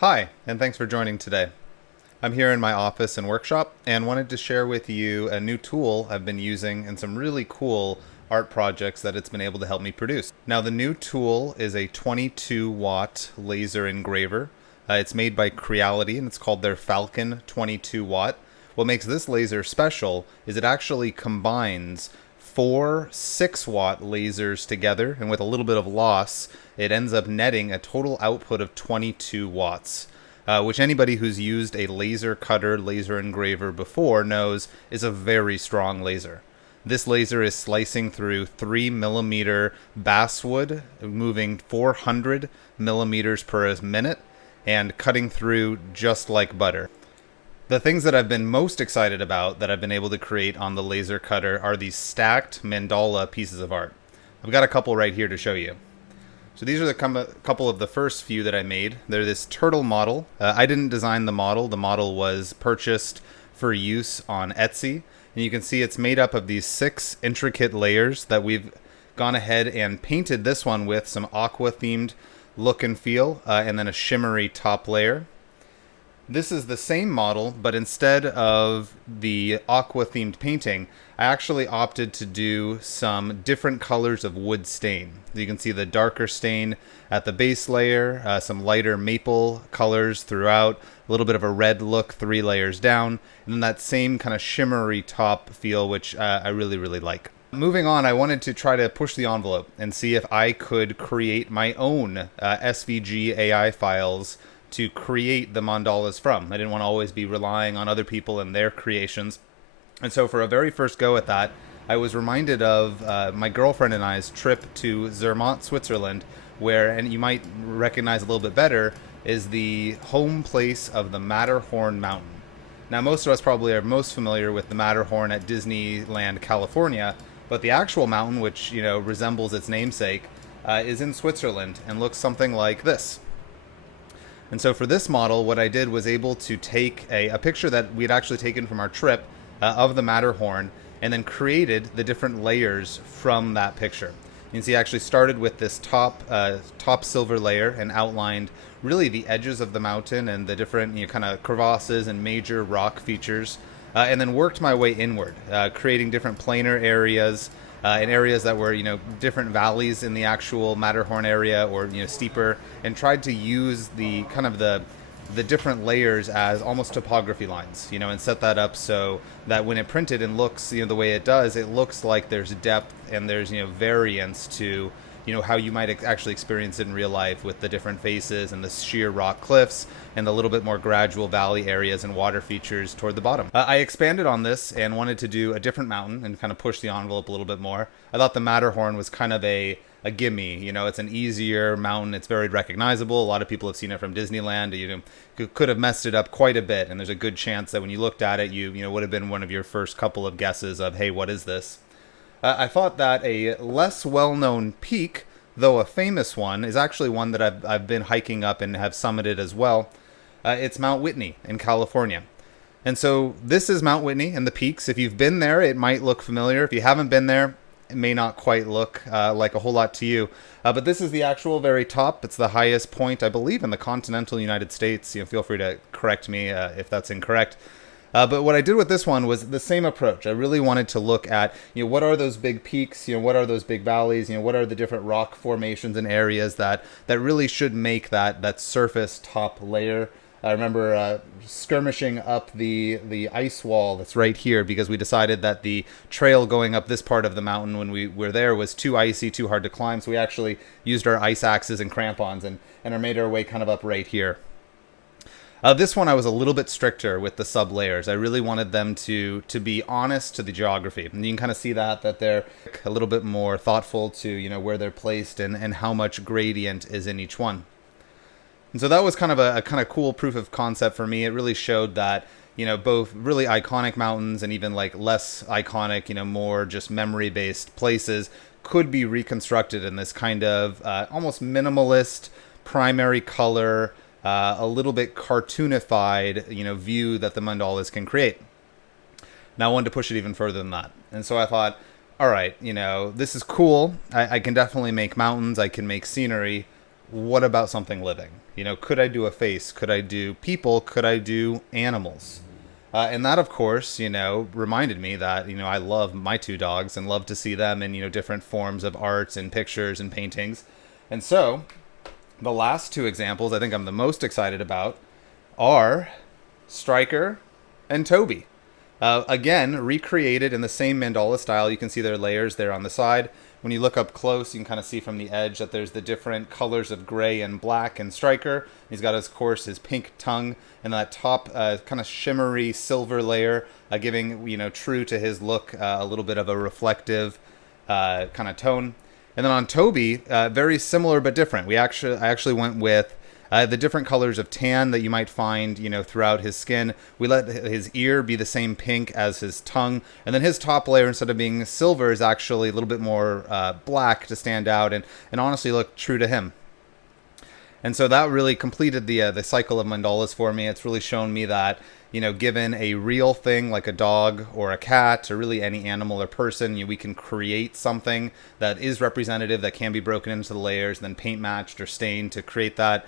Hi, and thanks for joining today. I'm here in my office and workshop and wanted to share with you a new tool I've been using in some really cool art projects that it's been able to help me produce. Now, the new tool is a 22-watt laser engraver. It's made by Creality and it's called their Falcon 22-watt. What makes this laser special is it actually combines four 6-watt lasers together, and with a little bit of loss, it ends up netting a total output of 22 watts. Which anybody who's used a laser cutter, laser engraver before knows is a very strong laser. This laser is slicing through 3 millimeter basswood, moving 400 millimeters per minute, and cutting through just like butter. The things that I've been most excited about that I've been able to create on the laser cutter are these stacked mandala pieces of art. I've got a couple right here to show you. So these are the couple of the first few that I made. They're this turtle model. I didn't design the model. The model was purchased for use on Etsy. And you can see it's made up of these 6 intricate layers that we've gone ahead and painted this one with some aqua themed look and feel, and then a shimmery top layer. This is the same model, but instead of the aqua themed painting, I actually opted to do some different colors of wood stain. You can see the darker stain at the base layer, some lighter maple colors throughout, a little bit of a red look 3 layers down, and then that same kind of shimmery top feel, which I really, really like. Moving on, I wanted to try to push the envelope and see if I could create my own SVG AI files to create the mandalas from. I didn't want to always be relying on other people and their creations. And so for a very first go at that, I was reminded of my girlfriend and I's trip to Zermatt, Switzerland, where, and you might recognize a little bit better, is the home place of the Matterhorn mountain. Now, most of us probably are most familiar with the Matterhorn at Disneyland, California, but the actual mountain, which, resembles its namesake, is in Switzerland and looks something like this. And so for this model, what I did was able to take a picture that we had actually taken from our trip of the Matterhorn, and then created the different layers from that picture. You can see I actually started with this top silver layer and outlined really the edges of the mountain and the different kind of crevasses and major rock features, and then worked my way inward, creating different planar areas, in areas that were, different valleys in the actual Matterhorn area, or steeper, and tried to use the kind of the different layers as almost topography lines, and set that up so that when it printed and looks, the way it does, it looks like there's depth and there's, variance to, how you might actually experience it in real life, with the different faces and the sheer rock cliffs and the little bit more gradual valley areas and water features toward the bottom. I expanded on this and wanted to do a different mountain and kind of push the envelope a little bit more. I thought the Matterhorn was kind of a gimme. It's an easier mountain. It's very recognizable. A lot of people have seen it from Disneyland. Could have messed it up quite a bit, and there's a good chance that when you looked at it, you would have been one of your first couple of guesses of, hey, what is this? I thought that a less well-known peak, though a famous one, is actually one that I've been hiking up and have summited as well. It's Mount Whitney in California. And so this is Mount Whitney and the peaks. If you've been there, it might look familiar. If you haven't been there, it may not quite look like a whole lot to you. But this is the actual very top. It's the highest point, I believe, in the continental United States. Feel free to correct me if that's incorrect. But what I did with this one was the same approach. I really wanted to look at, what are those big peaks? What are those big valleys? What are the different rock formations and areas that really should make that surface top layer? I remember skirmishing up the ice wall that's right here, because we decided that the trail going up this part of the mountain when we were there was too icy, too hard to climb. So we actually used our ice axes and crampons and made our way kind of up right here. This one I was a little bit stricter with the sub layers. I really wanted them to be honest to the geography, and you can kind of see that they're a little bit more thoughtful to where they're placed and how much gradient is in each one. And so that was kind of a kind of cool proof of concept for me. It really showed that both really iconic mountains and even like less iconic, more just memory based places could be reconstructed in this kind of almost minimalist primary color, a little bit cartoonified, view that the mandalas can create. Now I wanted to push it even further than that. And so I thought, all right, this is cool. I can definitely make mountains. I can make scenery. what about something living? Could I do a face? Could I do people? Could I do animals? And that, of course, reminded me that, I love my two dogs and love to see them in, different forms of arts and pictures and paintings. And so the last two examples I think I'm the most excited about are Striker and Toby. Again, recreated in the same mandala style. You can see their layers there on the side. When you look up close, you can kind of see from the edge that there's the different colors of gray and black in Striker. He's got, of course, his pink tongue and that top kind of shimmery silver layer, giving, true to his look, a little bit of a reflective kind of tone. And then on Toby, very similar but different. I actually went with the different colors of tan that you might find, throughout his skin. We let his ear be the same pink as his tongue. And then his top layer, instead of being silver, is actually a little bit more black to stand out and honestly look true to him. And so that really completed the cycle of mandalas for me. It's really shown me that, given a real thing like a dog or a cat or really any animal or person, we can create something that is representative, that can be broken into the layers, then paint matched or stained to create that.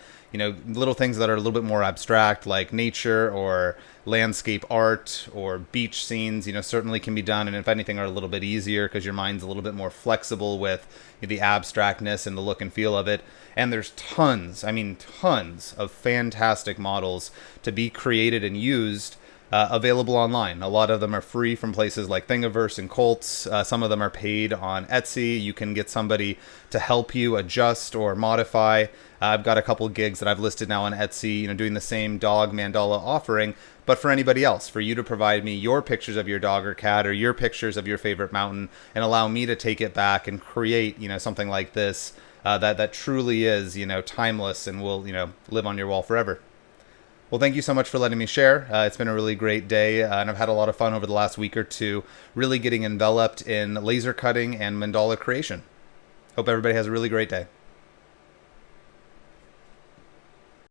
Little things that are a little bit more abstract, like nature or landscape art or beach scenes, certainly can be done. And if anything, are a little bit easier because your mind's a little bit more flexible with the abstractness and the look and feel of it. And there's tons of fantastic models to be created and used, available online. A lot of them are free from places like Thingiverse and Colts. Some of them are paid on Etsy. You can get somebody to help you adjust or modify. I've got a couple gigs that I've listed now on Etsy, doing the same dog mandala offering, but for anybody else, for you to provide me your pictures of your dog or cat or your pictures of your favorite mountain and allow me to take it back and create, something like this, that truly is, timeless and will, live on your wall forever. Well, thank you so much for letting me share. It's been a really great day, and I've had a lot of fun over the last week or two, really getting enveloped in laser cutting and mandala creation. Hope everybody has a really great day.